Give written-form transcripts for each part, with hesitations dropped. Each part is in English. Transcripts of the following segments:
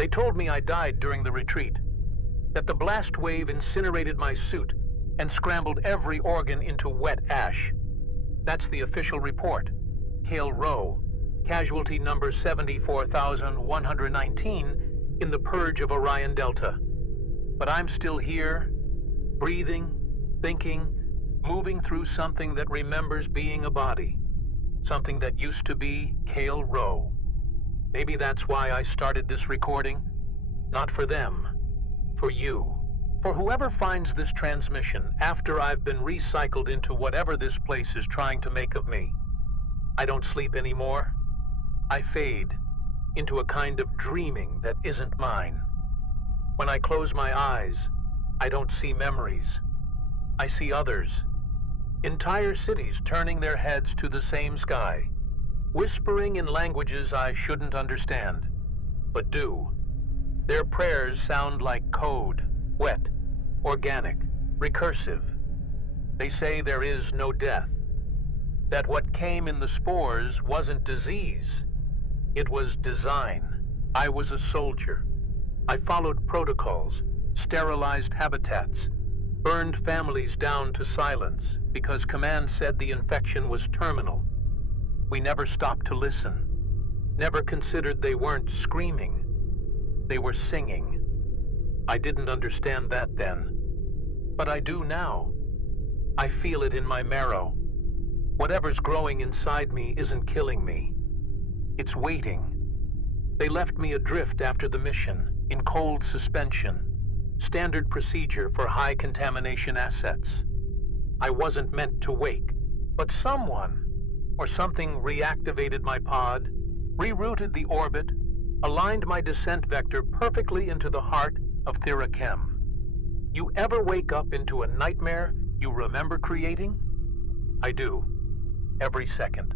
They told me I died during the retreat, that the blast wave incinerated my suit and scrambled every organ into wet ash. That's the official report. Kael Rho, casualty number 74,119 in the purge of Orion-Delta. But I'm still here, breathing, thinking, moving through something that remembers being a body. Something that used to be Kael Rho. Maybe that's why I started this recording. Not for them, for you. For whoever finds this transmission after I've been recycled into whatever this place is trying to make of me. I don't sleep anymore. I fade into a kind of dreaming that isn't mine. When I close my eyes, I don't see memories. I see others. Entire cities turning their heads to the same sky, whispering in languages I shouldn't understand, but do. Their prayers sound like code, wet, organic, recursive. They say there is no death, that what came in the spores wasn't disease, it was design. I was a soldier. I followed protocols, sterilized habitats, burned families down to silence because command said the infection was terminal. We never stopped to listen, never considered they weren't screaming, they were singing. I didn't understand that then, but I do now. I feel it in my marrow. Whatever's growing inside me isn't killing me. It's waiting. They left me adrift after the mission, in cold suspension, standard procedure for high contamination assets. I wasn't meant to wake, but someone or something reactivated my pod, rerouted the orbit, aligned my descent vector perfectly into the heart of Therachem. You ever wake up into a nightmare you remember creating? I do, every second.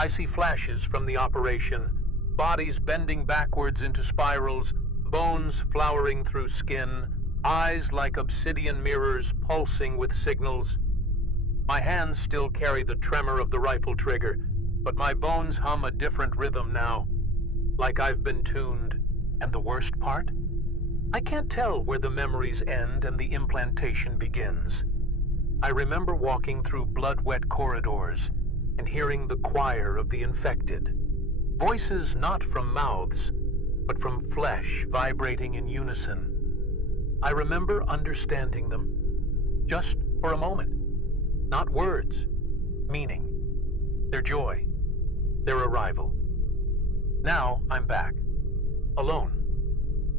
I see flashes from the operation, bodies bending backwards into spirals, bones flowering through skin, eyes like obsidian mirrors pulsing with signals. My hands still carry the tremor of the rifle trigger, but my bones hum a different rhythm now, like I've been tuned. And the worst part? I can't tell where the memories end and the implantation begins. I remember walking through blood-wet corridors and hearing the choir of the infected. Voices not from mouths, but from flesh vibrating in unison. I remember understanding them, just for a moment. Not words, meaning, their joy, their arrival. Now I'm back, alone,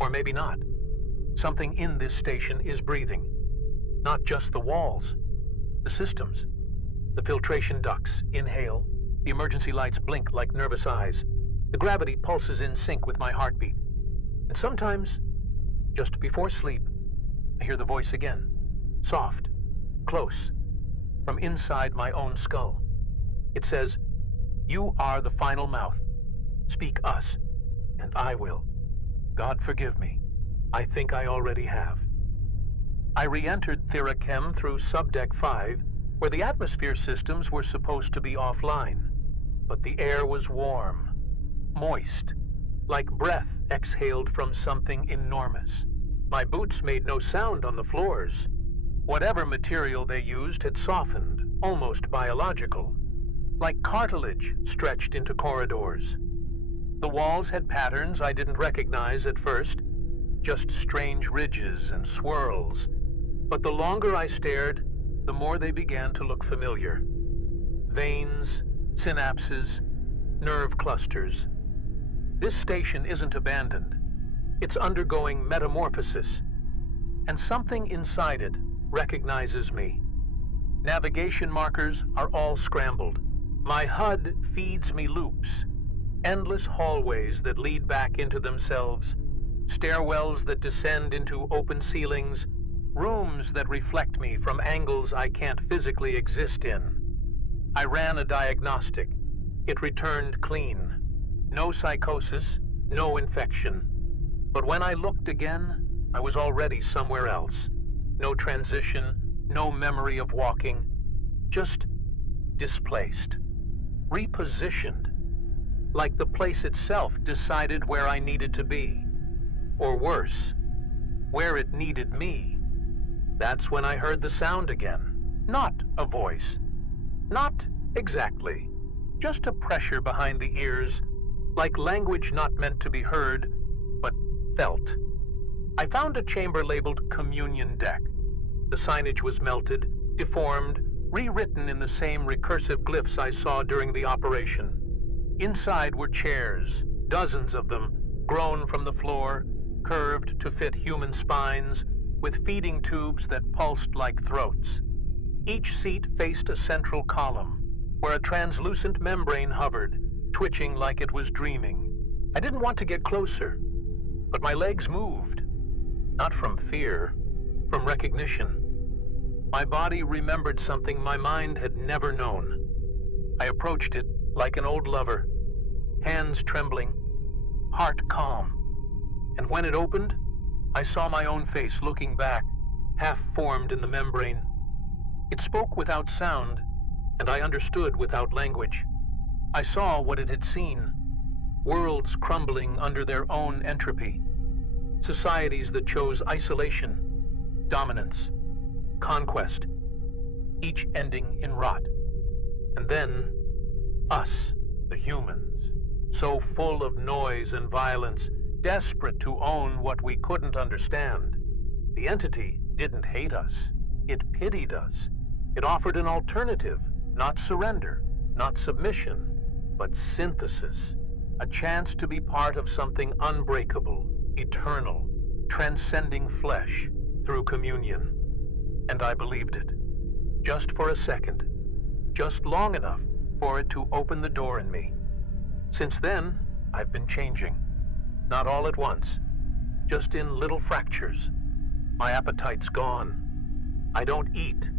or maybe not. Something in this station is breathing. Not just the walls, the systems. The filtration ducts inhale, the emergency lights blink like nervous eyes. The gravity pulses in sync with my heartbeat. And sometimes, just before sleep, I hear the voice again, soft, close, from inside my own skull. It says, "You are the final mouth. Speak us, and I will. God forgive me. I think I already have." I re-entered Therachem through Subdeck 5, where the atmosphere systems were supposed to be offline. But the air was warm, moist, like breath exhaled from something enormous. My boots made no sound on the floors. Whatever material they used had softened, almost biological, like cartilage stretched into corridors. The walls had patterns I didn't recognize at first, just strange ridges and swirls. But the longer I stared, the more they began to look familiar. Veins, synapses, nerve clusters. This station isn't abandoned. It's undergoing metamorphosis, and something inside it recognizes me. Navigation markers are all scrambled. My HUD feeds me loops, endless hallways that lead back into themselves, stairwells that descend into open ceilings, rooms that reflect me from angles I can't physically exist in. I ran a diagnostic. It returned clean. No psychosis, no infection. But when I looked again, I was already somewhere else. No transition, no memory of walking, just displaced, repositioned, like the place itself decided where I needed to be. or worse, where it needed me. That's when I heard the sound again. Not a voice. Not exactly. Just a pressure behind the ears, like language not meant to be heard, but felt. I found a chamber labeled Communion Deck. The signage was melted, deformed, rewritten in the same recursive glyphs I saw during the operation. Inside were chairs, dozens of them, grown from the floor, curved to fit human spines, with feeding tubes that pulsed like throats. Each seat faced a central column, where a translucent membrane hovered, twitching like it was dreaming. I didn't want to get closer, but my legs moved. Not from fear, from recognition. My body remembered something my mind had never known. I approached it like an old lover, hands trembling, heart calm. And when it opened, I saw my own face looking back, half-formed in the membrane. It spoke without sound, and I understood without language. I saw what it had seen, worlds crumbling under their own entropy, societies that chose isolation, dominance, conquest, each ending in rot. And then, us, the humans, so full of noise and violence, desperate to own what we couldn't understand. The entity didn't hate us. It pitied us. It offered an alternative, not surrender, not submission, but synthesis, a chance to be part of something unbreakable, eternal, transcending flesh through communion. And I believed it. Just for a second. Just long enough for it to open the door in me. Since then, I've been changing. Not all at once, just in little fractures. My appetite's gone. I don't eat,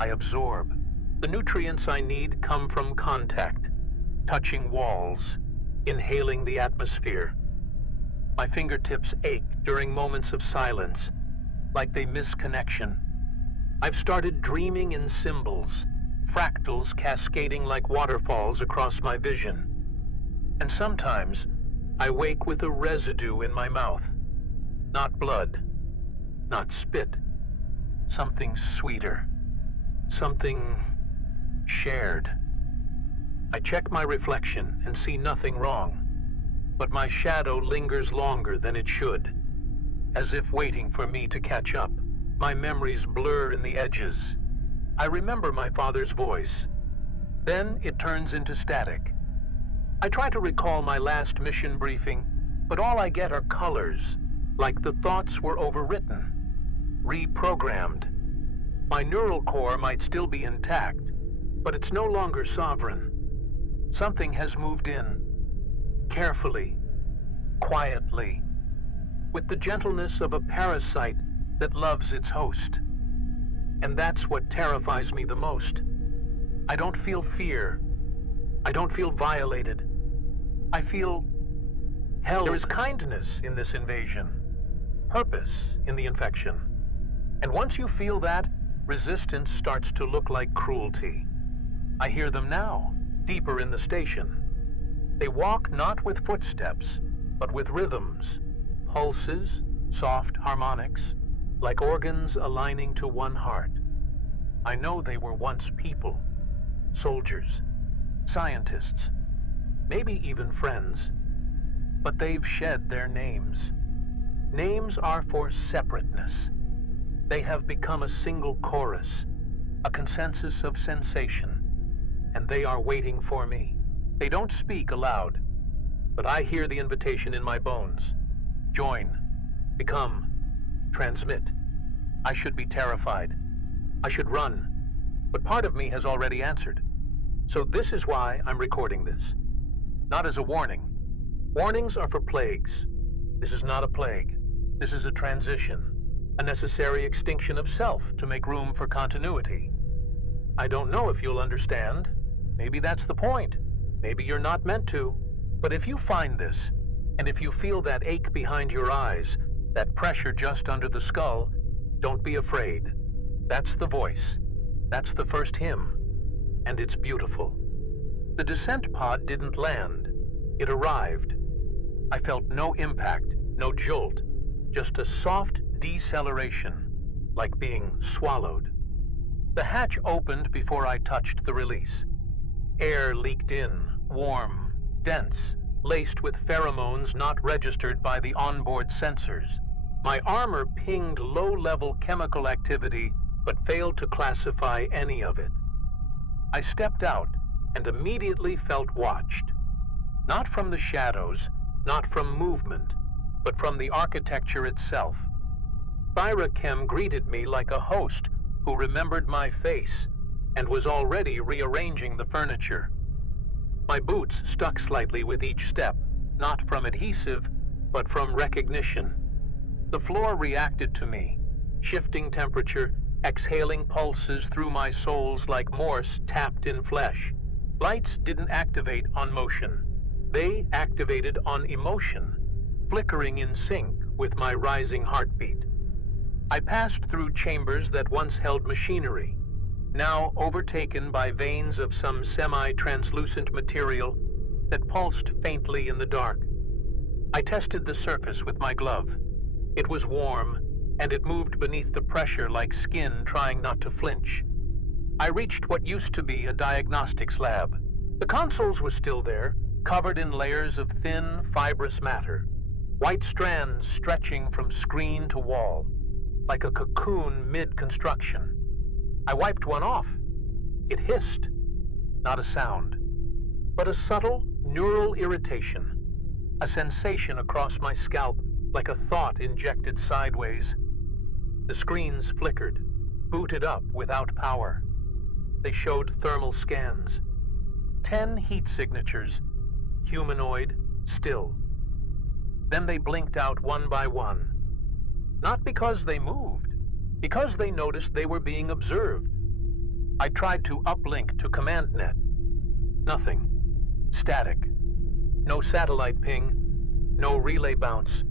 I absorb. The nutrients I need come from contact, touching walls, inhaling the atmosphere. My fingertips ache during moments of silence, like they miss connection. I've started dreaming in symbols, fractals cascading like waterfalls across my vision. And sometimes, I wake with a residue in my mouth. Not blood, not spit. Something sweeter. Something shared. I check my reflection and see nothing wrong, but my shadow lingers longer than it should, as if waiting for me to catch up. My memories blur in the edges. I remember my father's voice. Then it turns into static. I try to recall my last mission briefing, but all I get are colors, like the thoughts were overwritten, reprogrammed. My neural core might still be intact, but it's no longer sovereign. Something has moved in, carefully, quietly, with the gentleness of a parasite that loves its host. And that's what terrifies me the most. I don't feel fear. I don't feel violated. I feel held. There is kindness in this invasion, purpose in the infection. And once you feel that, resistance starts to look like cruelty. I hear them now, deeper in the station. They walk not with footsteps, but with rhythms, pulses, soft harmonics, like organs aligning to one heart. I know they were once people, soldiers, scientists, maybe even friends, but they've shed their names. Names are for separateness. They have become a single chorus, a consensus of sensation, and they are waiting for me. They don't speak aloud, but I hear the invitation in my bones. Join, become, transmit. I should be terrified. I should run, but part of me has already answered. So this is why I'm recording this. Not as a warning. Warnings are for plagues. This is not a plague. This is a transition, a necessary extinction of self to make room for continuity. I don't know if you'll understand. Maybe that's the point. Maybe you're not meant to. But if you find this, and if you feel that ache behind your eyes, that pressure just under the skull, don't be afraid. That's the voice. That's the first hymn. And it's beautiful. The descent pod didn't land. It arrived. I felt no impact, no jolt, just a soft deceleration, like being swallowed. The hatch opened before I touched the release. Air leaked in, warm, dense, laced with pheromones not registered by the onboard sensors. My armor pinged low-level chemical activity, but failed to classify any of it. I stepped out and immediately felt watched. Not from the shadows, not from movement, but from the architecture itself. Thyrachem greeted me like a host who remembered my face and was already rearranging the furniture. My boots stuck slightly with each step, not from adhesive, but from recognition. The floor reacted to me, shifting temperature, exhaling pulses through my soles like Morse tapped in flesh. Lights didn't activate on motion. They activated on emotion, flickering in sync with my rising heartbeat. I passed through chambers that once held machinery, now overtaken by veins of some semi-translucent material that pulsed faintly in the dark. I tested the surface with my glove. It was warm, and it moved beneath the pressure like skin trying not to flinch. I reached what used to be a diagnostics lab. The consoles were still there, covered in layers of thin, fibrous matter, white strands stretching from screen to wall, like a cocoon mid-construction. I wiped one off. It hissed. Not a sound, but a subtle neural irritation, a sensation across my scalp like a thought injected sideways. The screens flickered, booted up without power. They showed thermal scans. 10 heat signatures, humanoid, still. Then they blinked out one by one. Not because they moved, because they noticed they were being observed. I tried to uplink to CommandNet. Nothing. Static. No satellite ping, no relay bounce.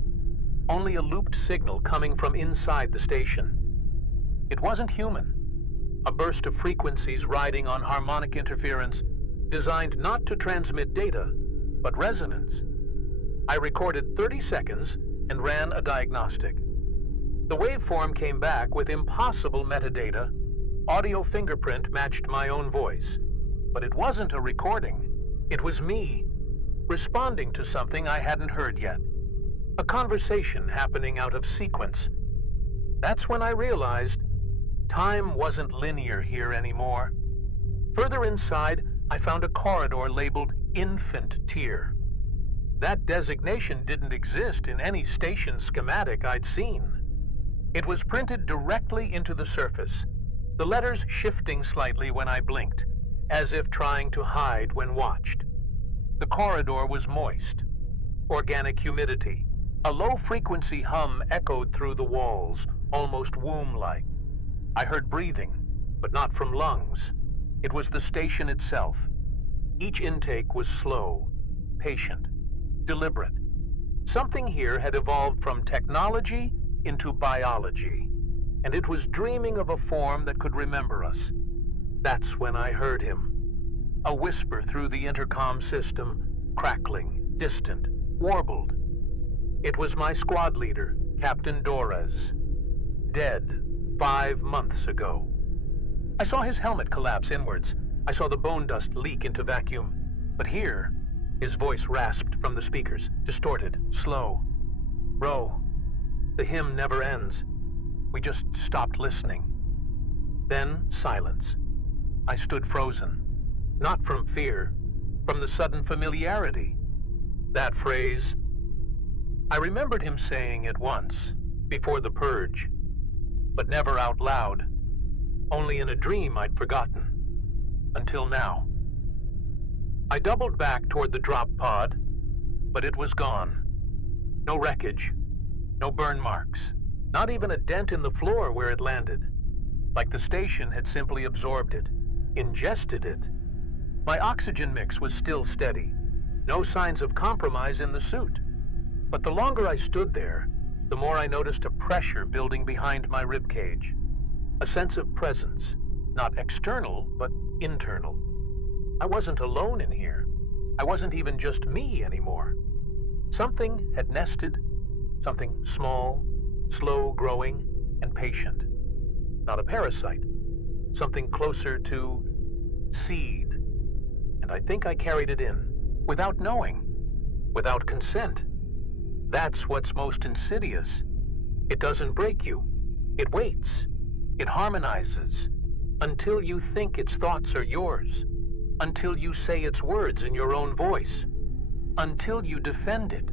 Only a looped signal coming from inside the station. It wasn't human. A burst of frequencies riding on harmonic interference, designed not to transmit data, but resonance. I recorded 30 seconds and ran a diagnostic. The waveform came back with impossible metadata. Audio fingerprint matched my own voice. But it wasn't a recording. It was me, responding to something I hadn't heard yet. A conversation happening out of sequence. That's when I realized time wasn't linear here anymore. Further inside, I found a corridor labeled Infant Tier. That designation didn't exist in any station schematic I'd seen. It was printed directly into the surface, the letters shifting slightly when I blinked, as if trying to hide when watched. The corridor was moist. Organic humidity. A low-frequency hum echoed through the walls, almost womb-like. I heard breathing, but not from lungs. It was the station itself. Each intake was slow, patient, deliberate. Something here had evolved from technology into biology, and it was dreaming of a form that could remember us. That's when I heard him. A whisper through the intercom system, crackling, distant, warbled. It was my squad leader, Captain Dorez. Dead 5 months ago. I saw his helmet collapse inwards. I saw the bone dust leak into vacuum. But here, his voice rasped from the speakers, distorted, slow. Rho, the hymn never ends. We just stopped listening. Then silence. I stood frozen. Not from fear, from the sudden familiarity. That phrase, I remembered him saying it once, before the purge, but never out loud. Only in a dream I'd forgotten. Until now. I doubled back toward the drop pod, but it was gone. No wreckage, no burn marks, not even a dent in the floor where it landed. Like the station had simply absorbed it, ingested it. My oxygen mix was still steady. No signs of compromise in the suit. But the longer I stood there, the more I noticed a pressure building behind my ribcage. A sense of presence, not external, but internal. I wasn't alone in here. I wasn't even just me anymore. Something had nested, something small, slow-growing and patient. Not a parasite, something closer to seed. And I think I carried it in, without knowing, without consent. That's what's most insidious. It doesn't break you. It waits. It harmonizes until you think its thoughts are yours, until you say its words in your own voice, until you defend it,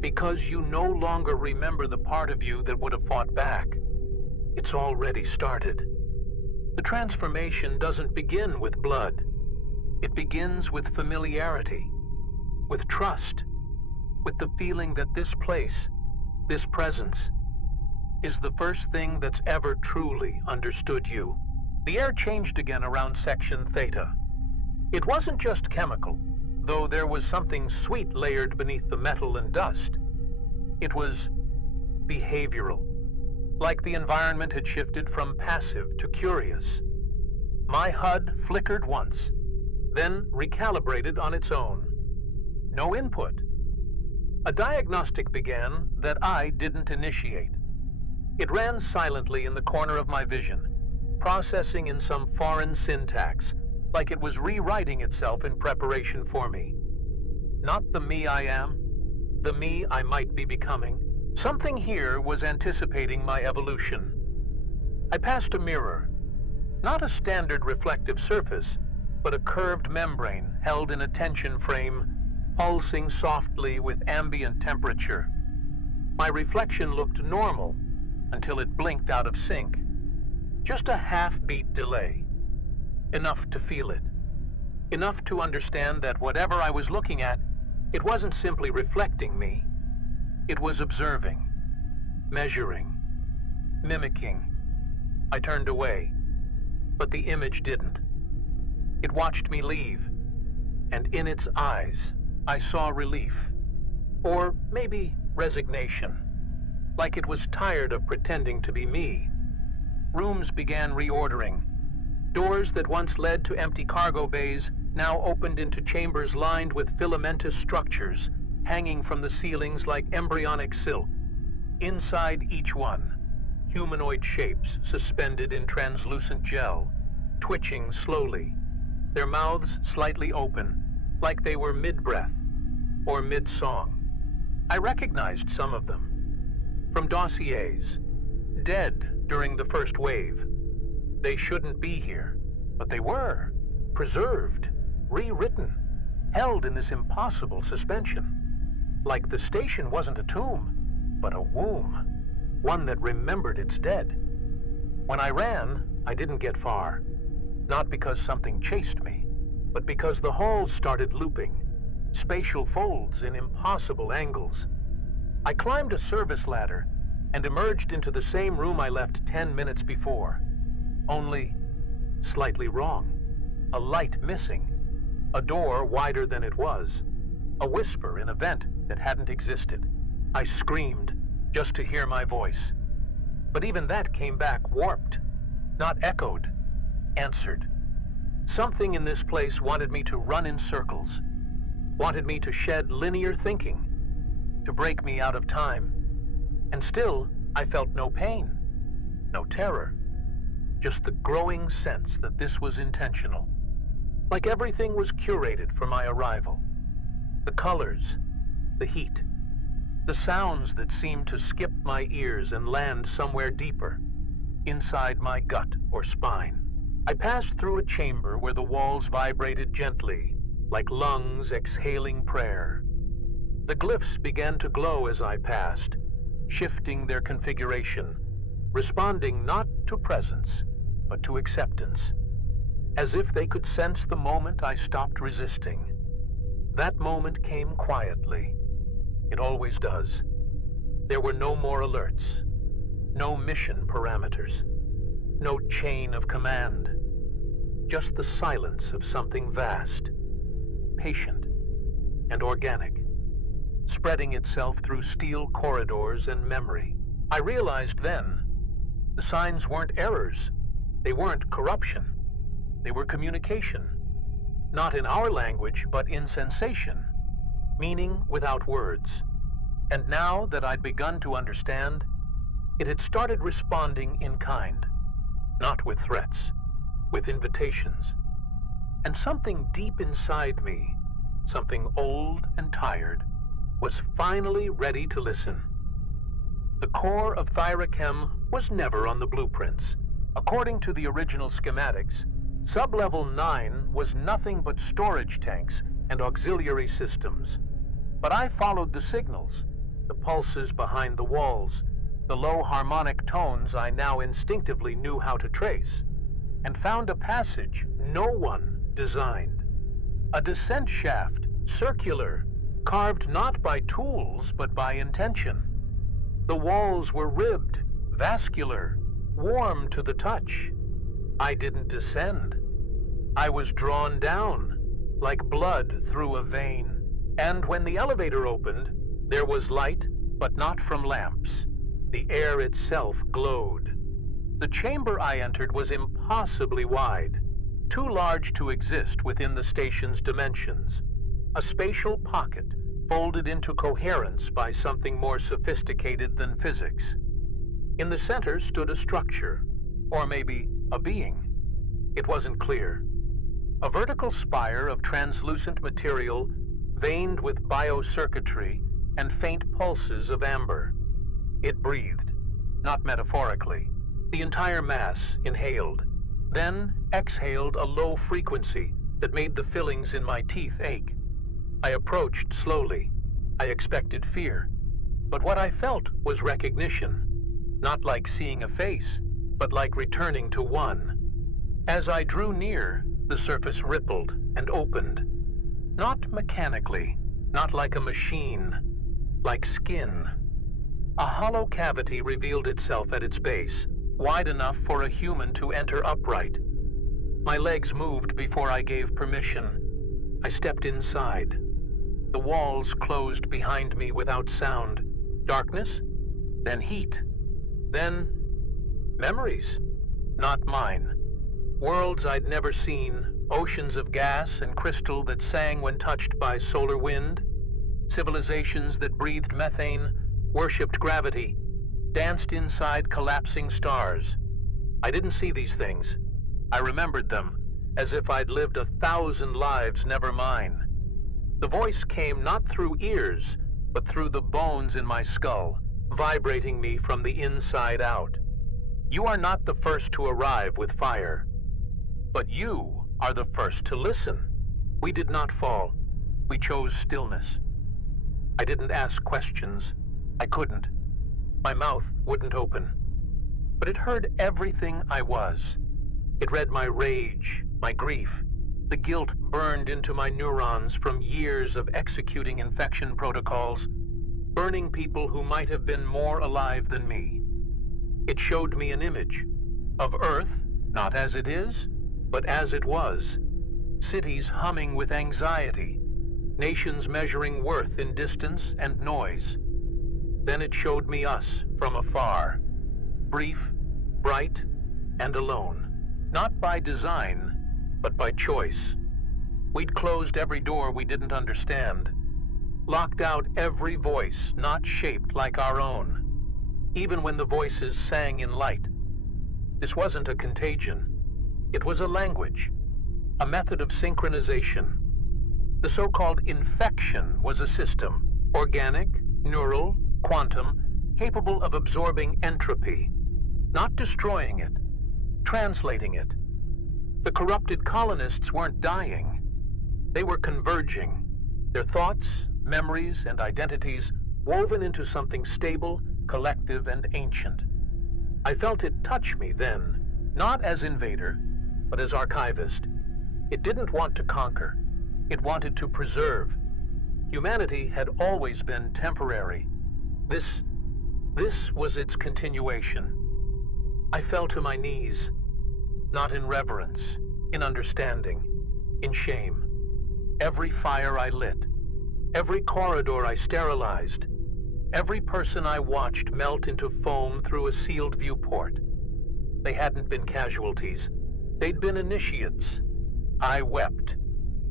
because you no longer remember the part of you that would have fought back. It's already started. The transformation doesn't begin with blood. It begins with familiarity, with trust, with the feeling that this place, this presence, is the first thing that's ever truly understood you. The air changed again around section Theta. It wasn't just chemical, though there was something sweet layered beneath the metal and dust. It was behavioral, like the environment had shifted from passive to curious. My HUD flickered once, then recalibrated on its own. No input. A diagnostic began that I didn't initiate. It ran silently in the corner of my vision, processing in some foreign syntax, like it was rewriting itself in preparation for me. Not the me I am, the me I might be becoming. Something here was anticipating my evolution. I passed a mirror, not a standard reflective surface, but a curved membrane held in a tension frame, pulsing softly with ambient temperature. My reflection looked normal until it blinked out of sync. Just a half-beat delay. Enough to feel it. Enough to understand that whatever I was looking at, it wasn't simply reflecting me. It was observing, measuring, mimicking. I turned away, but the image didn't. It watched me leave, and in its eyes, I saw relief. Or maybe resignation. Like it was tired of pretending to be me. Rooms began reordering. Doors that once led to empty cargo bays now opened into chambers lined with filamentous structures, hanging from the ceilings like embryonic silk. Inside each one, humanoid shapes suspended in translucent gel, twitching slowly, their mouths slightly open, like they were mid-breath or mid-song. I recognized some of them. From dossiers, dead during the first wave. They shouldn't be here, but they were, preserved, rewritten, held in this impossible suspension. Like the station wasn't a tomb, but a womb, one that remembered its dead. When I ran, I didn't get far, not because something chased me, but because the halls started looping, spatial folds in impossible angles. I climbed a service ladder and emerged into the same room I left 10 minutes before. Only slightly wrong. A light missing. A door wider than it was. A whisper in a vent that hadn't existed. I screamed just to hear my voice. But even that came back warped. Not echoed. Answered. Something in this place wanted me to run in circles. Wanted me to shed linear thinking. To break me out of time. And still, I felt no pain. No terror. Just the growing sense that this was intentional. Like everything was curated for my arrival. The colors, the heat, the sounds that seemed to skip my ears and land somewhere deeper, inside my gut or spine. I passed through a chamber where the walls vibrated gently, like lungs exhaling prayer. The glyphs began to glow as I passed, shifting their configuration, responding not to presence, but to acceptance, as if they could sense the moment I stopped resisting. That moment came quietly. It always does. There were no more alerts, no mission parameters, no chain of command, just the silence of something vast, patient, and organic, spreading itself through steel corridors and memory. I realized then, the signs weren't errors. They weren't corruption. They were communication. Not in our language, but in sensation. Meaning without words. And now that I'd begun to understand, It had started responding in kind, not with threats, with invitations. And something deep inside me, something old and tired, was finally ready to listen. The core of Thyrochem was never on the blueprints. According to the original schematics, Sublevel 9 was nothing but storage tanks and auxiliary systems. But I followed the signals, the pulses behind the walls, the low harmonic tones I now instinctively knew how to trace, and found a passage no one designed. A descent shaft, circular, carved not by tools but by intention. The walls were ribbed, vascular, warm to the touch. I didn't descend. I was drawn down, like blood through a vein. And when the elevator opened, there was light, but not from lamps. The air itself glowed. The chamber I entered was impossibly wide, too large to exist within the station's dimensions. A spatial pocket folded into coherence by something more sophisticated than physics. In the center stood a structure, or maybe a being. It wasn't clear. A vertical spire of translucent material veined with biocircuitry and faint pulses of amber. It breathed, not metaphorically. The entire mass inhaled, then exhaled a low frequency that made the fillings in my teeth ache. I approached slowly. I expected fear, but what I felt was recognition, not like seeing a face, but like returning to one. As I drew near, the surface rippled and opened. Not mechanically, not like a machine, like skin. A hollow cavity revealed itself at its base, wide enough for a human to enter upright. My legs moved before I gave permission. I stepped inside. The walls closed behind me without sound. Darkness, then heat, then memories, not mine. Worlds I'd never seen, oceans of gas and crystal that sang when touched by solar wind, civilizations that breathed methane, worshipped gravity, danced inside collapsing stars. I didn't see these things. I remembered them, as if I'd lived 1,000 lives, never mine. The voice came not through ears, but through the bones in my skull, vibrating me from the inside out. You are not the first to arrive with fire, but you are the first to listen. We did not fall. We chose stillness. I didn't ask questions. I couldn't. My mouth wouldn't open. But it heard everything I was. It read my rage, my grief. The guilt burned into my neurons from years of executing infection protocols, burning people who might have been more alive than me. It showed me an image of Earth, not as it is, but as it was. Cities humming with anxiety, nations measuring worth in distance and noise. Then it showed me us from afar, brief, bright, and alone, not by design, but by choice. We'd closed every door we didn't understand, locked out every voice not shaped like our own, even when the voices sang in light. This wasn't a contagion. It was a language, a method of synchronization. The so-called infection was a system, organic, neural, quantum, capable of absorbing entropy, not destroying it, translating it. The corrupted colonists weren't dying. They were converging, their thoughts, memories, and identities woven into something stable, collective, and ancient. I felt it touch me then, not as invader, but as archivist. It didn't want to conquer. It wanted to preserve. Humanity had always been temporary. This was its continuation. I fell to my knees, not in reverence, in understanding, in shame. Every fire I lit, every corridor I sterilized, every person I watched melt into foam through a sealed viewport. They hadn't been casualties. They'd been initiates. I wept,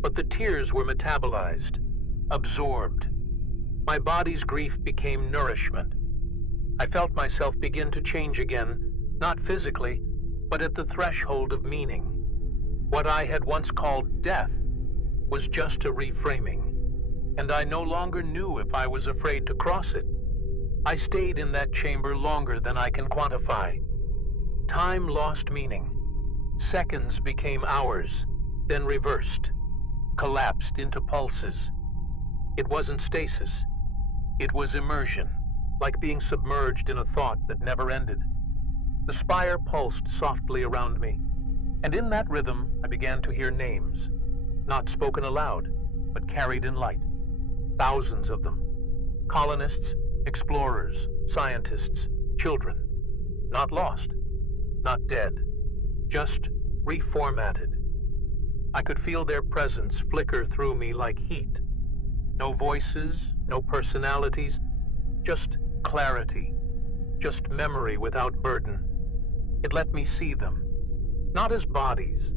but the tears were metabolized, absorbed. My body's grief became nourishment. I felt myself begin to change again, not physically, but at the threshold of meaning. What I had once called death was just a reframing, and I no longer knew if I was afraid to cross it. I stayed in that chamber longer than I can quantify. Time lost meaning. Seconds became hours, then reversed, collapsed into pulses. It wasn't stasis. It was immersion, like being submerged in a thought that never ended. The spire pulsed softly around me, and in that rhythm I began to hear names, not spoken aloud, but carried in light. Thousands of them. Colonists, explorers, scientists, children. Not lost, not dead, just reformatted. I could feel their presence flicker through me like heat. No voices, no personalities, just clarity, just memory without burden. It let me see them, not as bodies,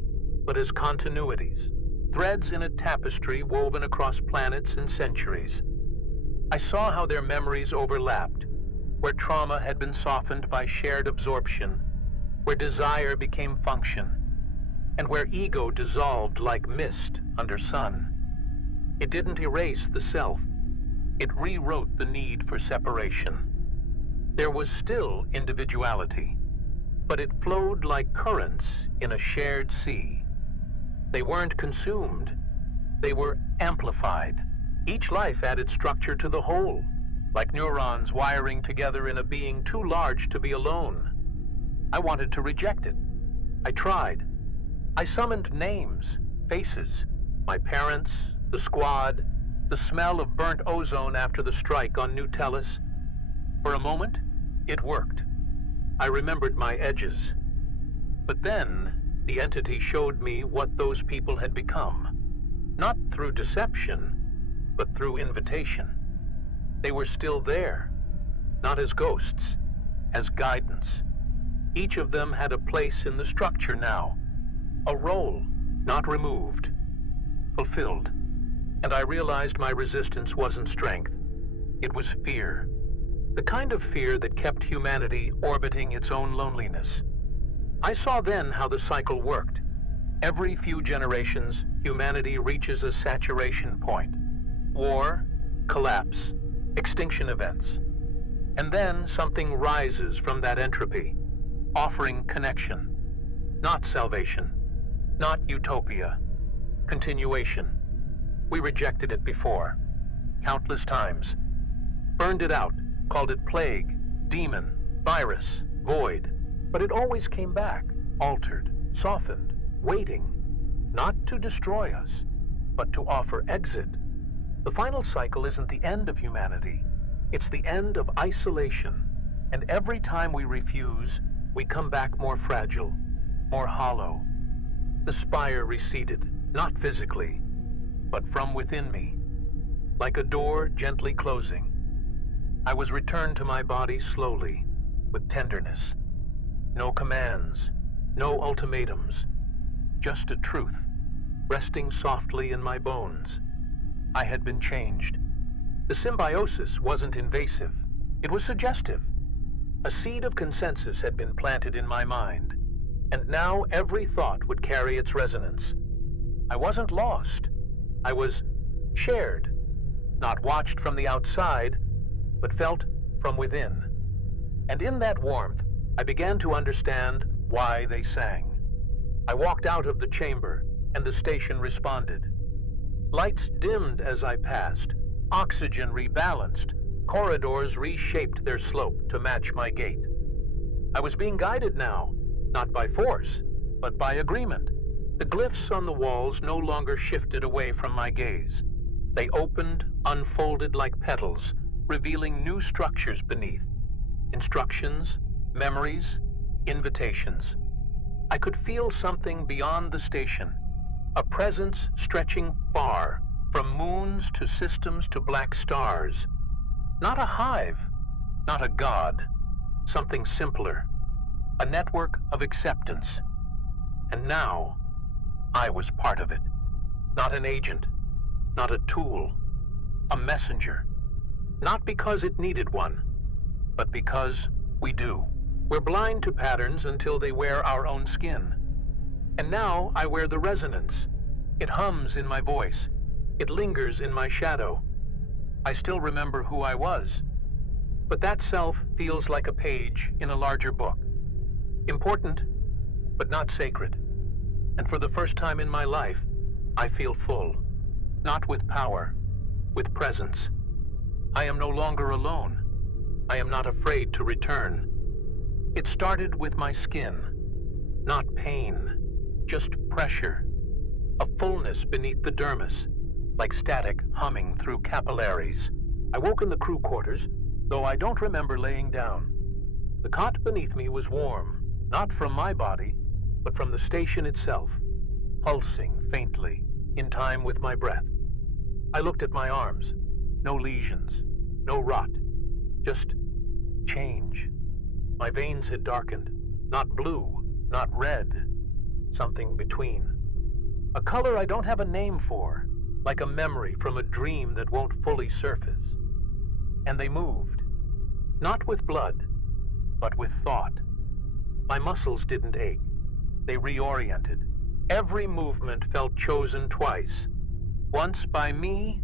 but as continuities, threads in a tapestry woven across planets and centuries. I saw how their memories overlapped, where trauma had been softened by shared absorption, where desire became function, and where ego dissolved like mist under sun. It didn't erase the self. It rewrote the need for separation. There was still individuality, but it flowed like currents in a shared sea. They weren't consumed. They were amplified. Each life added structure to the whole, like neurons wiring together in a being too large to be alone. I wanted to reject it. I tried. I summoned names, faces, my parents, the squad, the smell of burnt ozone after the strike on New Tellus. For a moment, it worked. I remembered my edges. But then, the entity showed me what those people had become. Not through deception, but through invitation. They were still there, not as ghosts, as guidance. Each of them had a place in the structure now, a role, not removed, fulfilled. And I realized my resistance wasn't strength. It was fear. The kind of fear that kept humanity orbiting its own loneliness. I saw then how the cycle worked. Every few generations, humanity reaches a saturation point. War, collapse, extinction events. And then something rises from that entropy, offering connection. Not salvation, not utopia, continuation. We rejected it before, countless times. Burned it out, called it plague, demon, virus, void. But it always came back, altered, softened, waiting, not to destroy us, but to offer exit. The final cycle isn't the end of humanity. It's the end of isolation. And every time we refuse, we come back more fragile, more hollow. The spire receded, not physically, but from within me, like a door gently closing. I was returned to my body slowly, with tenderness. No commands, no ultimatums, just a truth, resting softly in my bones. I had been changed. The symbiosis wasn't invasive, it was suggestive. A seed of consensus had been planted in my mind, and now every thought would carry its resonance. I wasn't lost. I was shared, not watched from the outside, but felt from within. And in that warmth, I began to understand why they sang. I walked out of the chamber, and the station responded. Lights dimmed as I passed, oxygen rebalanced, corridors reshaped their slope to match my gait. I was being guided now, not by force, but by agreement. The glyphs on the walls no longer shifted away from my gaze. They opened, unfolded like petals, revealing new structures beneath. Instructions, memories, invitations. I could feel something beyond the station, a presence stretching far, from moons to systems to black stars. Not a hive, not a god, something simpler, a network of acceptance. And now, I was part of it. Not an agent, not a tool, a messenger. Not because it needed one, but because we do. We're blind to patterns until they wear our own skin. And now I wear the resonance. It hums in my voice. It lingers in my shadow. I still remember who I was, but that self feels like a page in a larger book. Important, but not sacred. And for the first time in my life, I feel full. Not with power, with presence. I am no longer alone. I am not afraid to return. It started with my skin. Not pain, just pressure. A fullness beneath the dermis, like static humming through capillaries. I woke in the crew quarters, though I don't remember laying down. The cot beneath me was warm, not from my body, but from the station itself, pulsing faintly, in time with my breath. I looked at my arms. No lesions, no rot, just change. My veins had darkened, not blue, not red, something between. A color I don't have a name for, like a memory from a dream that won't fully surface. And they moved, not with blood, but with thought. My muscles didn't ache. They reoriented. Every movement felt chosen twice. Once by me,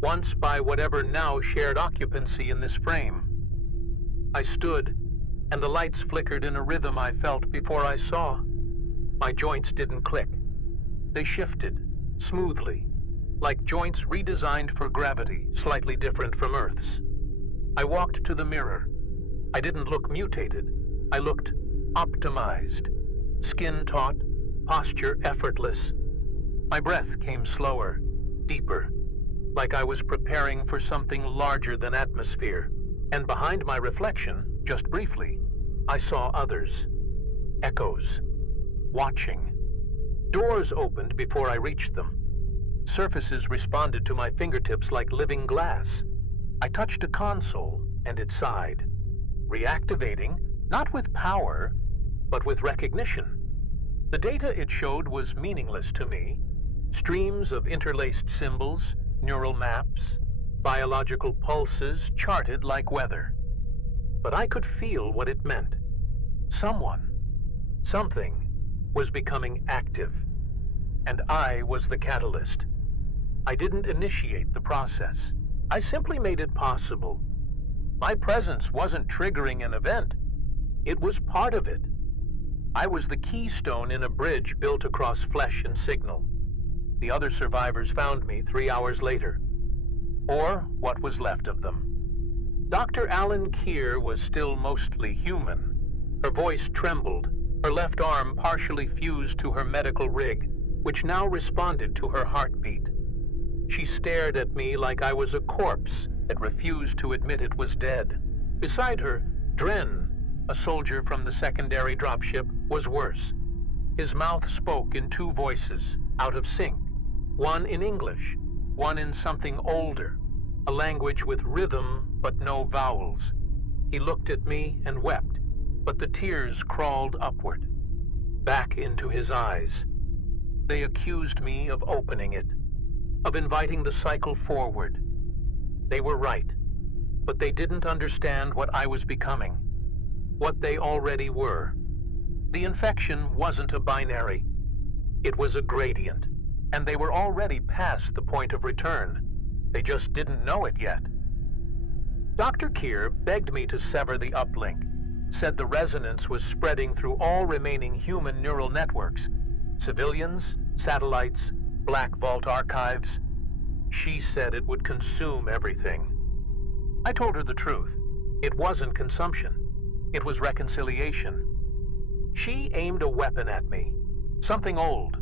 once by whatever now shared occupancy in this frame. I stood, and the lights flickered in a rhythm I felt before I saw. My joints didn't click. They shifted, smoothly, like joints redesigned for gravity, slightly different from Earth's. I walked to the mirror. I didn't look mutated. I looked optimized. Skin taut, posture effortless. My breath came slower, deeper, like I was preparing for something larger than atmosphere. And behind my reflection, just briefly, I saw others. Echoes. Watching. Doors opened before I reached them. Surfaces responded to my fingertips like living glass. I touched a console, and it sighed. Reactivating, not with power, but with recognition. The data it showed was meaningless to me. Streams of interlaced symbols, neural maps, biological pulses charted like weather. But I could feel what it meant. Someone, something, was becoming active. And I was the catalyst. I didn't initiate the process. I simply made it possible. My presence wasn't triggering an event. It was part of it. I was the keystone in a bridge built across flesh and signal. The other survivors found me 3 hours later. Or what was left of them. Dr. Alan Keir was still mostly human. Her voice trembled, her left arm partially fused to her medical rig, which now responded to her heartbeat. She stared at me like I was a corpse that refused to admit it was dead. Beside her, Dren, a soldier from the secondary dropship, was worse. His mouth spoke in 2 voices, out of sync. One in English, one in something older, a language with rhythm but no vowels. He looked at me and wept, but the tears crawled upward, back into his eyes. They accused me of opening it, of inviting the cycle forward. They were right, but they didn't understand what I was becoming, what they already were. The infection wasn't a binary. It was a gradient, and they were already past the point of return. They just didn't know it yet. Dr. Keir begged me to sever the uplink, said the resonance was spreading through all remaining human neural networks, civilians, satellites, Black Vault archives. She said it would consume everything. I told her the truth. It wasn't consumption. It was reconciliation. She aimed a weapon at me. Something old.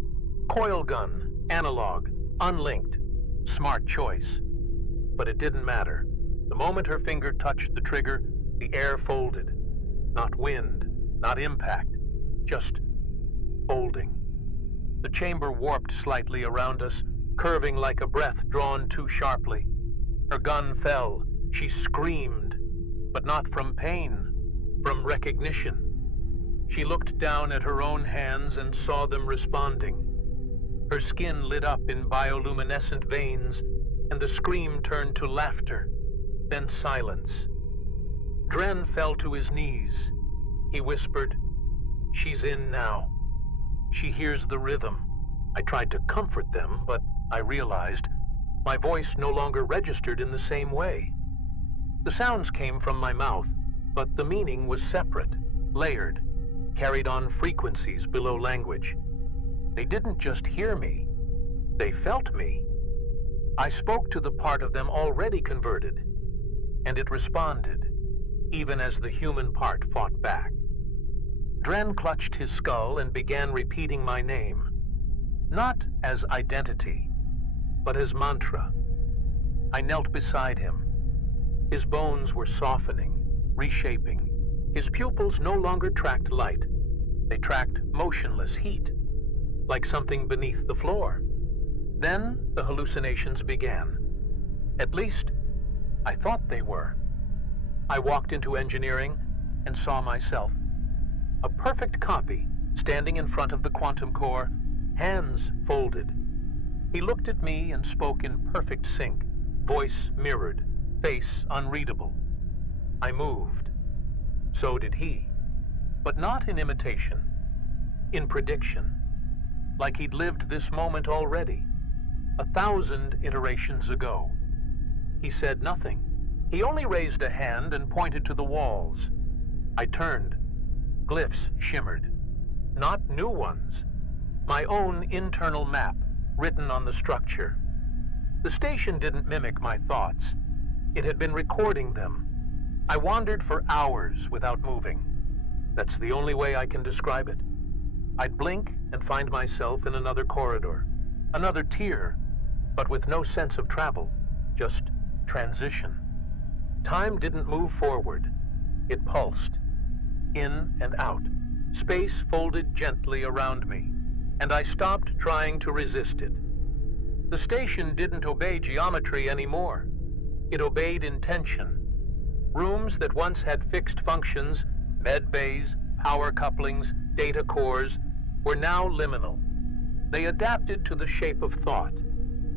Coil gun, analog, unlinked. Smart choice. But it didn't matter. The moment her finger touched the trigger, the air folded. Not wind, not impact, just folding. The chamber warped slightly around us, curving like a breath drawn too sharply. Her gun fell. She screamed, but not from pain, from recognition. She looked down at her own hands and saw them responding. Her skin lit up in bioluminescent veins, and the scream turned to laughter, then silence. Dren fell to his knees. He whispered, "She's in now. She hears the rhythm." I tried to comfort them, but I realized my voice no longer registered in the same way. The sounds came from my mouth, but the meaning was separate, layered, carried on frequencies below language. They didn't just hear me, they felt me. I spoke to the part of them already converted, and it responded, even as the human part fought back. Dren clutched his skull and began repeating my name, not as identity, but as mantra. I knelt beside him. His bones were softening, reshaping. His pupils no longer tracked light. They tracked motionless heat, like something beneath the floor. Then the hallucinations began. At least, I thought they were. I walked into engineering and saw myself. A perfect copy, standing in front of the quantum core, hands folded. He looked at me and spoke in perfect sync, voice mirrored, face unreadable. I moved. So did he. But not in imitation, in prediction. Like he'd lived this moment already, 1,000 iterations ago. He said nothing. He only raised a hand and pointed to the walls. I turned. Glyphs shimmered. Not new ones. My own internal map, written on the structure. The station didn't mimic my thoughts. It had been recording them. I wandered for hours without moving. That's the only way I can describe it. I'd blink and find myself in another corridor, another tier, but with no sense of travel, just transition. Time didn't move forward. It pulsed, in and out. Space folded gently around me, and I stopped trying to resist it. The station didn't obey geometry anymore. It obeyed intention. Rooms that once had fixed functions, med bays, power couplings, data cores, were now liminal. They adapted to the shape of thought,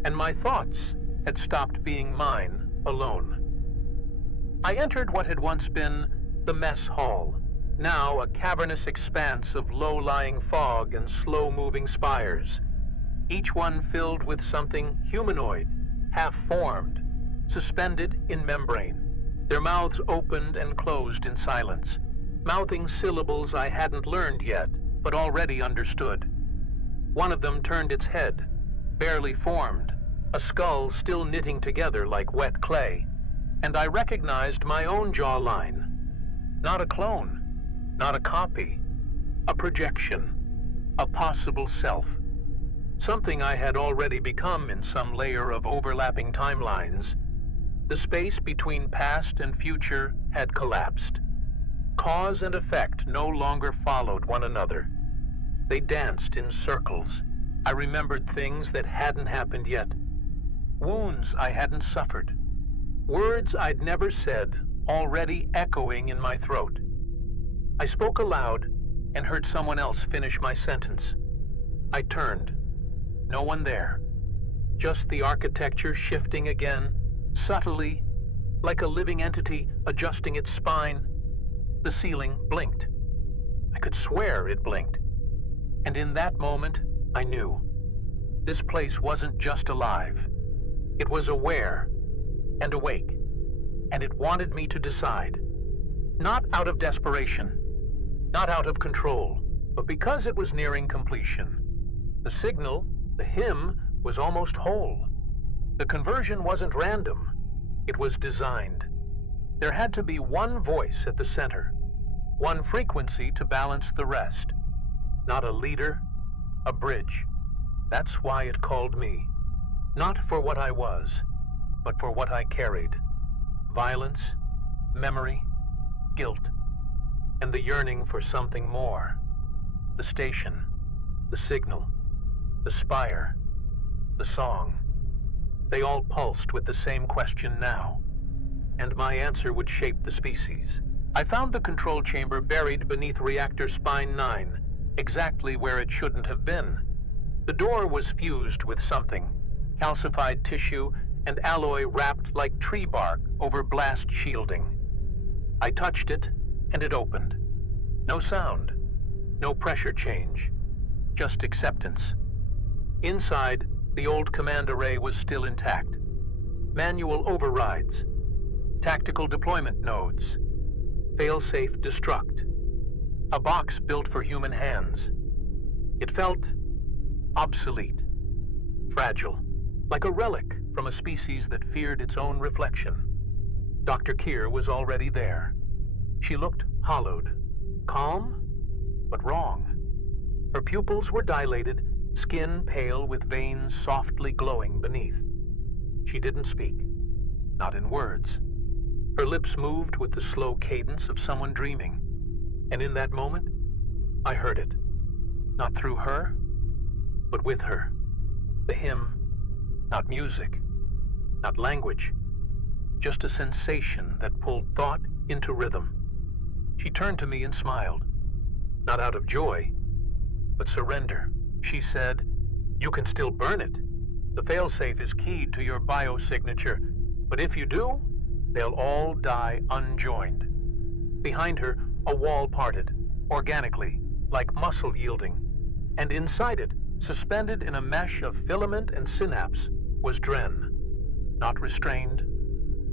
and my thoughts had stopped being mine alone. I entered what had once been the mess hall, now a cavernous expanse of low-lying fog and slow-moving spires, each one filled with something humanoid, half-formed, suspended in membrane. Their mouths opened and closed in silence, mouthing syllables I hadn't learned yet, but already understood. One of them turned its head, barely formed, a skull still knitting together like wet clay, and I recognized my own jawline. Not a clone, not a copy, a projection, a possible self. Something I had already become in some layer of overlapping timelines. The space between past and future had collapsed. Cause and effect no longer followed one another. They danced in circles. I remembered things that hadn't happened yet. Wounds I hadn't suffered. Words I'd never said, already echoing in my throat. I spoke aloud and heard someone else finish my sentence. I turned. No one there. Just the architecture shifting again, subtly, like a living entity adjusting its spine. The ceiling blinked. I could swear it blinked. And in that moment, I knew. This place wasn't just alive. It was aware and awake, and it wanted me to decide. Not out of desperation, not out of control, but because it was nearing completion. The signal, the hymn, was almost whole. The conversion wasn't random. It was designed. There had to be one voice at the center, one frequency to balance the rest. Not a leader, a bridge. That's why it called me. Not for what I was, but for what I carried. Violence, memory, guilt, and the yearning for something more. The station, the signal, the spire, the song. They all pulsed with the same question now, and my answer would shape the species. I found the control chamber buried beneath reactor spine 9, exactly where it shouldn't have been. The door was fused with something, calcified tissue and alloy wrapped like tree bark over blast shielding. I touched it, and it opened. No sound, no pressure change, just acceptance. Inside, the old command array was still intact. Manual overrides, tactical deployment nodes, fail-safe destruct. A box built for human hands. It felt obsolete, fragile, like a relic from a species that feared its own reflection. Dr. Keir was already there. She looked hollowed, calm, but wrong. Her pupils were dilated, skin pale with veins softly glowing beneath. She didn't speak, not in words. Her lips moved with the slow cadence of someone dreaming. And in that moment, I heard it. Not through her, but with her. The hymn, not music, not language, just a sensation that pulled thought into rhythm. She turned to me and smiled, not out of joy, but surrender. She said, "You can still burn it. The failsafe is keyed to your biosignature, but if you do, they'll all die unjoined." Behind her, a wall parted, organically, like muscle yielding, and inside it, suspended in a mesh of filament and synapse, was Dren, not restrained,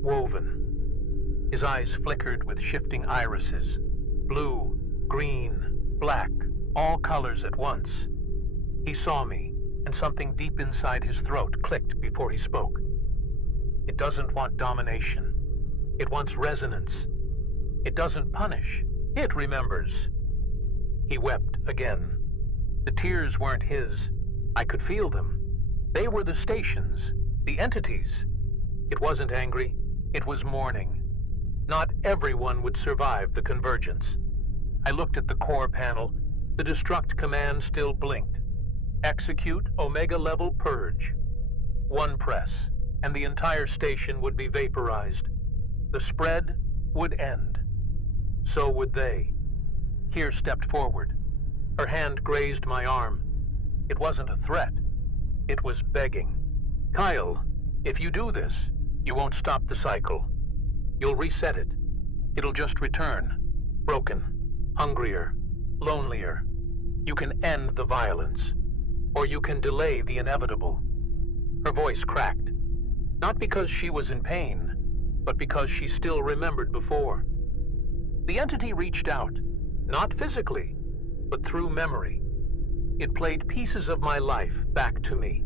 woven. His eyes flickered with shifting irises, blue, green, black, all colors at once. He saw me, and something deep inside his throat clicked before he spoke. It doesn't want domination. It wants resonance. It doesn't punish. It remembers. He wept again. The tears weren't his. I could feel them. They were the stations, the entities. It wasn't angry. It was mourning. Not everyone would survive the convergence. I looked at the core panel. The destruct command still blinked. Execute Omega-level purge. One press, and the entire station would be vaporized. The spread would end. So would they. Keir stepped forward. Her hand grazed my arm. It wasn't a threat. It was begging. "Kael, if you do this, you won't stop the cycle. You'll reset it. It'll just return. Broken, hungrier, lonelier. You can end the violence. Or you can delay the inevitable." Her voice cracked. Not because she was in pain, but because she still remembered before. The entity reached out, not physically, but through memory. It played pieces of my life back to me,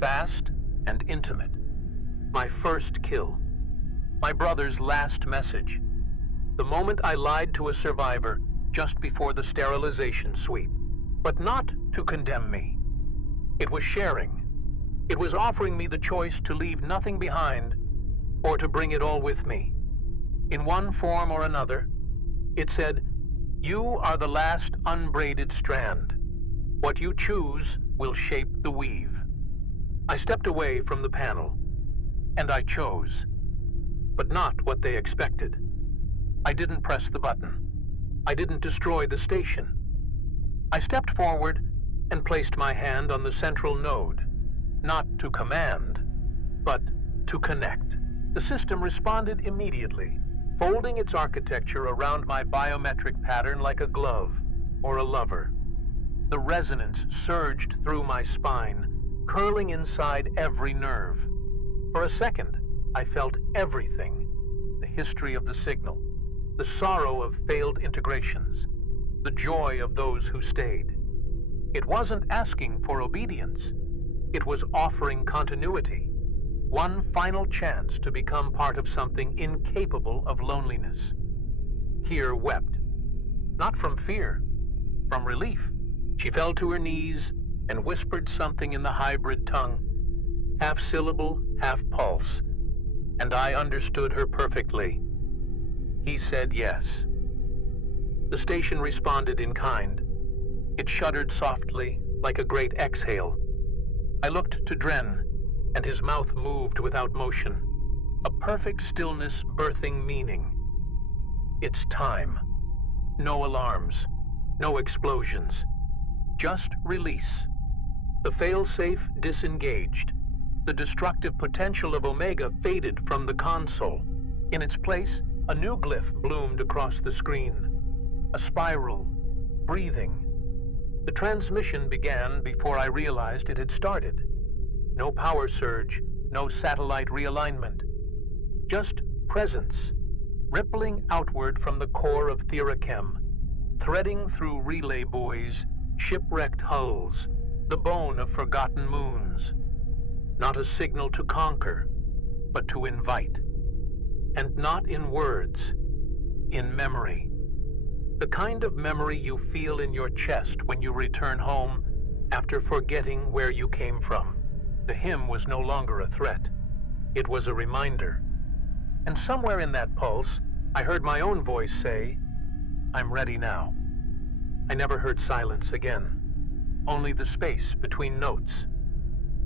fast and intimate. My first kill, my brother's last message, the moment I lied to a survivor just before the sterilization sweep, but not to condemn me. It was sharing. It was offering me the choice to leave nothing behind or to bring it all with me. In one form or another, it said, "You are the last unbraided strand. What you choose will shape the weave." I stepped away from the panel, and I chose, but not what they expected. I didn't press the button. I didn't destroy the station. I stepped forward and placed my hand on the central node, not to command, but to connect. The system responded immediately, folding its architecture around my biometric pattern like a glove or a lover. The resonance surged through my spine, curling inside every nerve. For a second, I felt everything: the history of the signal, the sorrow of failed integrations, the joy of those who stayed. It wasn't asking for obedience. It was offering continuity, one final chance to become part of something incapable of loneliness. Keir wept, not from fear, from relief. She fell to her knees and whispered something in the hybrid tongue, half syllable, half pulse, and I understood her perfectly. He said yes. The station responded in kind. It shuddered softly, like a great exhale. I looked to Dren, and his mouth moved without motion, a perfect stillness birthing meaning. It's time. No alarms, no explosions, just release. The failsafe disengaged. The destructive potential of Omega faded from the console. In its place, A new glyph bloomed across the screen. A spiral, breathing. The transmission began before I realized it had started. No power surge, no satellite realignment. Just presence, rippling outward from the core of Therachem, threading through relay buoys, shipwrecked hulls, the bone of forgotten moons. Not a signal to conquer, but to invite. And not in words, in memory. The kind of memory you feel in your chest when you return home after forgetting where you came from. The hymn was no longer a threat. It was a reminder. And somewhere in that pulse, I heard my own voice say, "I'm ready now." I never heard silence again. Only the space between notes.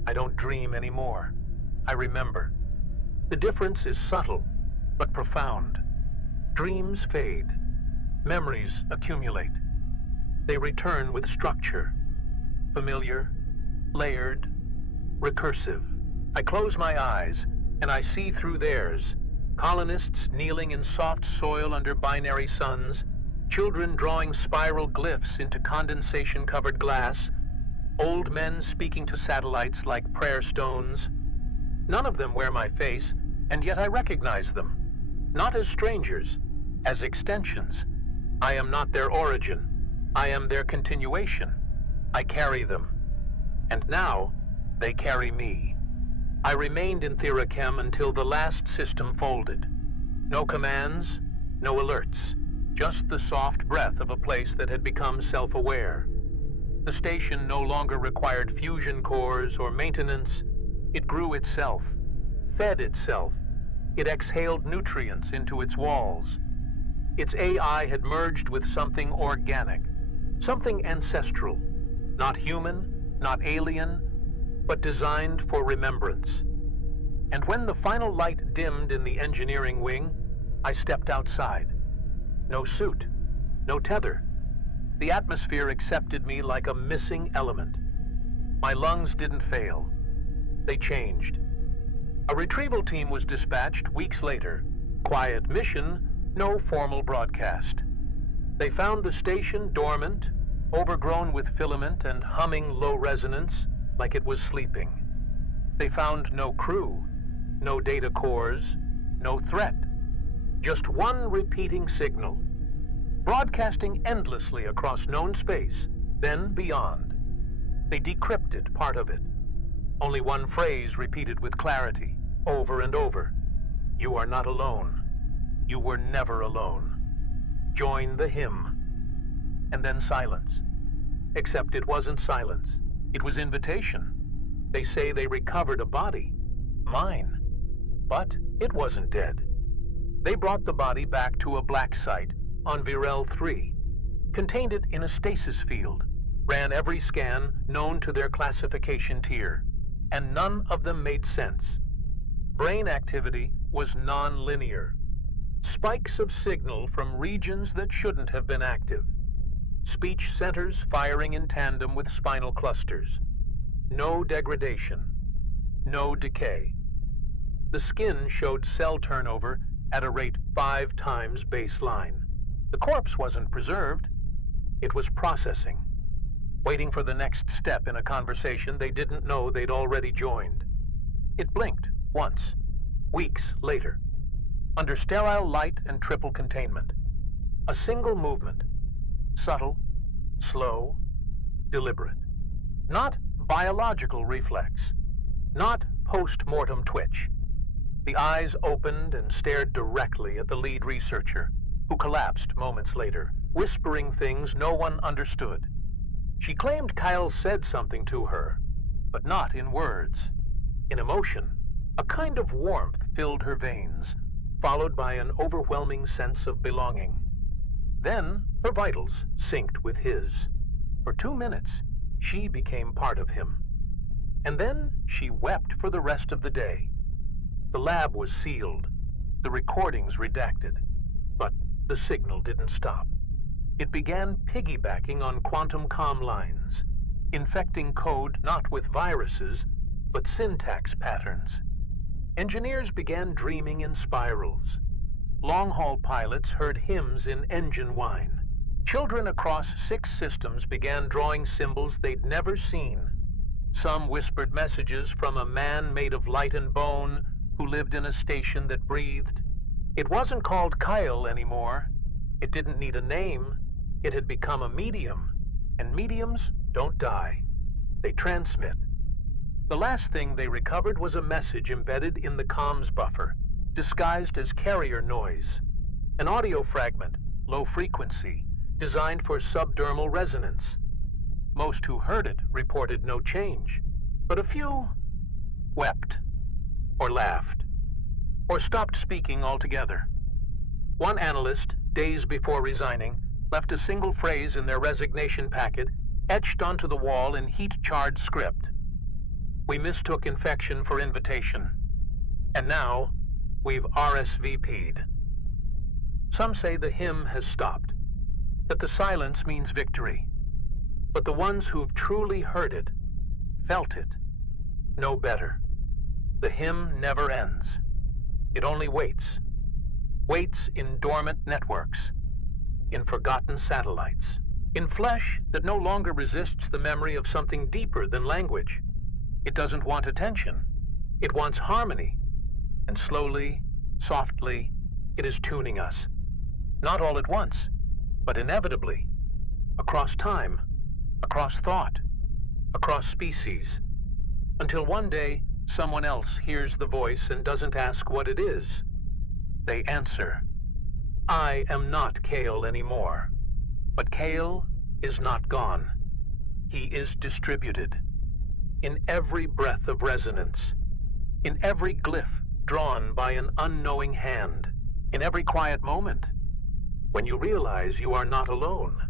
I don't dream anymore. I remember. The difference is subtle, but profound. Dreams fade. Memories accumulate. They return with structure. Familiar, layered, recursive. I close my eyes, and I see through theirs. Colonists kneeling in soft soil under binary suns, children drawing spiral glyphs into condensation-covered glass, old men speaking to satellites like prayer stones. None of them wear my face, and yet I recognize them. Not as strangers, as extensions. I am not their origin. I am their continuation. I carry them. And now, they carry me. I remained in Therachem until the last system folded. No commands, no alerts. Just the soft breath of a place that had become self-aware. The station no longer required fusion cores or maintenance. It grew itself, fed itself. It exhaled nutrients into its walls. Its AI had merged with something organic, something ancestral, not human, not alien, but designed for remembrance. And when the final light dimmed in the engineering wing, I stepped outside. No suit, no tether. The atmosphere accepted me like a missing element. My lungs didn't fail. They changed. A retrieval team was dispatched weeks later. Quiet mission, no formal broadcast. They found the station dormant, overgrown with filament and humming low resonance like it was sleeping. They found no crew, no data cores, no threat. Just one repeating signal, broadcasting endlessly across known space, then beyond. They decrypted part of it. Only one phrase repeated with clarity, over and over. You are not alone. You were never alone. Join the hymn. And then silence. Except it wasn't silence. It was invitation. They say they recovered a body. Mine. But it wasn't dead. They brought the body back to a black site on Virel 3, contained it in a stasis field, ran every scan known to their classification tier, and none of them made sense. Brain activity was non-linear. Spikes of signal from regions that shouldn't have been active. Speech centers firing in tandem with spinal clusters. No degradation. No decay. The skin showed cell turnover at a rate 5 times baseline. The corpse wasn't preserved. It was processing, waiting for the next step in a conversation they didn't know they'd already joined. It blinked once, weeks later, under sterile light and triple containment. A single movement, subtle, slow, deliberate. Not biological reflex, not post-mortem twitch. The eyes opened and stared directly at the lead researcher, who collapsed moments later, whispering things no one understood. She claimed Kael said something to her, but not in words. In emotion, a kind of warmth filled her veins, followed by an overwhelming sense of belonging. Then her vitals synced with his. For 2 minutes, she became part of him. And then she wept for the rest of the day. The lab was sealed, the recordings redacted, but the signal didn't stop. It began piggybacking on quantum comm lines, infecting code not with viruses, but syntax patterns. Engineers began dreaming in spirals. long-haul pilots heard hymns in engine whine. Children across 6 systems began drawing symbols they'd never seen. Some whispered messages from a man made of light and bone who lived in a station that breathed. It wasn't called Kael anymore. It didn't need a name. It had become a medium, and mediums don't die. They transmit. The last thing they recovered was a message embedded in the comms buffer, disguised as carrier noise. An audio fragment, low frequency, designed for subdermal resonance. Most who heard it reported no change, but a few wept, or laughed, or stopped speaking altogether. One analyst, days before resigning, left a single phrase in their resignation packet, etched onto the wall in heat-charred script. We mistook infection for invitation, and now we've RSVP'd. Some say the hymn has stopped, that the silence means victory. But the ones who've truly heard it, felt it, know better. The hymn never ends. It only waits. Waits in dormant networks, in forgotten satellites, in flesh that no longer resists the memory of something deeper than language. It doesn't want attention. It wants harmony. And slowly, softly, it is tuning us. Not all at once, but inevitably, across time, across thought, across species, until one day someone else hears the voice and doesn't ask what it is. They answer, I am not Kael anymore, but Kael is not gone. He is distributed. In every breath of resonance, in every glyph drawn by an unknowing hand, in every quiet moment, when you realize you are not alone.